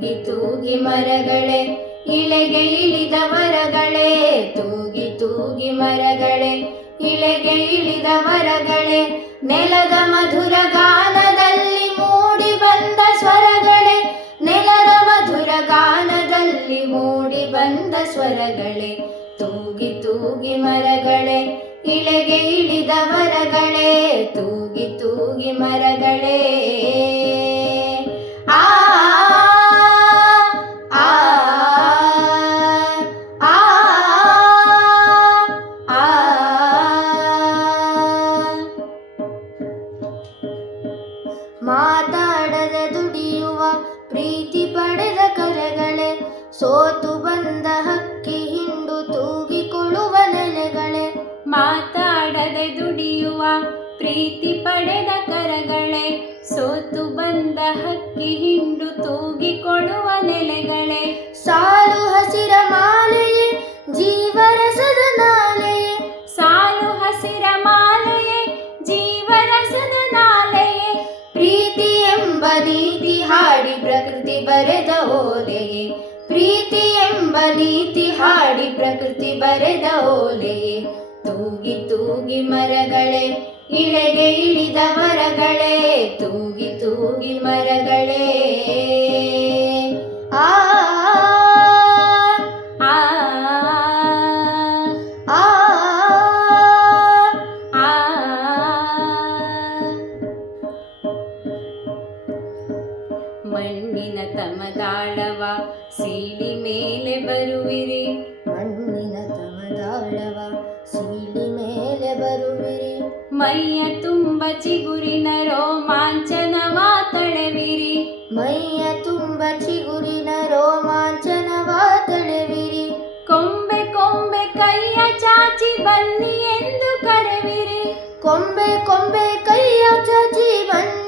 ತೂಗಿ ತೂಗಿ ಮರಗಳೇ, ಇಳೆಗೆ ಇಳಿದ ಮರಗಳೇ, ತೂಗಿ ತೂಗಿ ಮರಗಳೇ, ಇಳೆಗೆ ಇಳಿದ ಮರಗಳೇ, ನೆಲದ ಮಧುರ ಗಾನದಲ್ಲಿ ಮೂಡಿ ಬಂದ ಸ್ವರಗಳೇ, ನೆಲದ ಮಧುರ ಗಾನದಲ್ಲಿ ಮೂಡಿ ಬಂದ ಸ್ವರಗಳೇ, ತೂಗಿ ತೂಗಿ ಮರಗಳೇ, ಇಳೆಗೆ ಇಳಿದ ಮರಗಳೇ, ತೂಗಿ ತೂಗಿ ಮರಗಳೇ. ಸೋತು ಬಂದ ಹಕ್ಕಿ ಹಿಂಡು ತೂಗಿಕೊಳ್ಳುವ ನೆಲೆಗಳೇ. ಮಾತಾಡದೆ ದುಡಿಯುವ ಪ್ರೀತಿ ಪಡೆದ ಕರಗಳೇ. ಸೋತು ಬಂದ ಹಕ್ಕಿ ಹಿಂಡು ತೂಗಿಕೊಡುವ ನೆಲೆಗಳೇ. ಸಾಲು ಹಸಿರ ಮಾಲೆಯೇ ಜೀವರಸದ ನಾಲೆಯೇ. ಸಾಲು ಹಸಿರ ಮಾಲೆಯೇ ಜೀವರಸದ ನಾಲೆಯೇ. ಪ್ರೀತಿ ಎಂಬ ನೀತಿ ಹಾಡಿ ಪ್ರಕೃತಿ ಬರೆದ ಓಲೆಯೇ. ಪ್ರೀತಿ ಎಂಬ ನೀತಿ ಹಾಡಿ ಪ್ರಕೃತಿ ಬರೆದ ಓಲೆ. ತೂಗಿ ತೂಗಿ ಮರಗಳೇ, ಇಳೆಗೆ ಇಳಿದ ಮರಗಳೇ, ತೂಗಿ ತೂಗಿ ಮರಗಳೇ ಮಣ್ಣಿನ ತಮದಾಳವ ಸೀಳಿ ಮೇಲೆ ಬರುವಿರಿ. ಮಣ್ಣಿನ ತಮದಾಳವ ಸೀಳಿ ಮೇಲೆ ಬರುವಿರಿ. ಮೈಯ ತುಂಬ ಚಿಗುರಿನ ರೋಮಾಂಚನವ ತಳೆವಿರಿ. ಮೈಯ ತುಂಬ ಚಿಗುರಿನ ರೋಮಾಂಚನವ ತಳೆವಿರಿ. ಕೊಂಬೆ ಕೊಂಬೆ ಕೈಯ ಚಾಚಿ ಬನ್ನಿ ಎಂದು ಕರೆವಿರಿ. ಕೊಂಬೆ ಕೊಂಬೆ ಕೈಯ ಚಾಚಿ ಬನ್ನಿ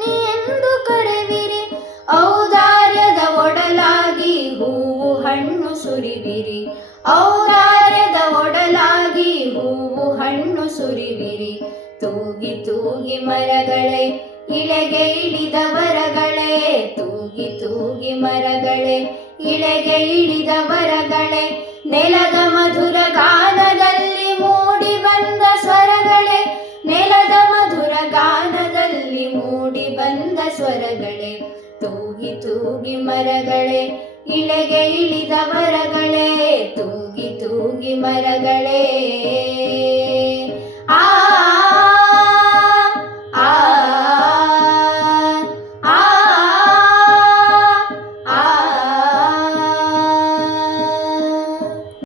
ಸುರಿವಿರಿ. ಔದಾರ್ಯದ ಒಡಲಾಗಿ ಹೂವು ಹಣ್ಣು ಸುರಿವಿರಿ. ತೂಗಿ ತೂಗಿ ಮರಗಳೇ, ಇಳೆಗೆ ಇಳಿದ ಮರಗಳೇ ತೂಗಿ ತೂಗಿ ಮರಗಳೇ, ಇಳೆಗೆ ಇಳಿದ ಮರಗಳೇ ನೆಲದ ಮಧುರ ಗಾನದಲ್ಲಿ ಮೂಡಿ ಬಂದ ಸ್ವರಗಳೇ. ನೆಲದ ಮಧುರ ಗಾನದಲ್ಲಿ ಮೂಡಿ ಬಂದ ಸ್ವರಗಳೇ. ತೂಗಿ ತೂಗಿ ಮರಗಳೇ ಇಳೆಗೆ ಇಳಿದ ಮರಗಳೇ ತೂಗಿ ತೂಗಿ ಮರಗಳೇ.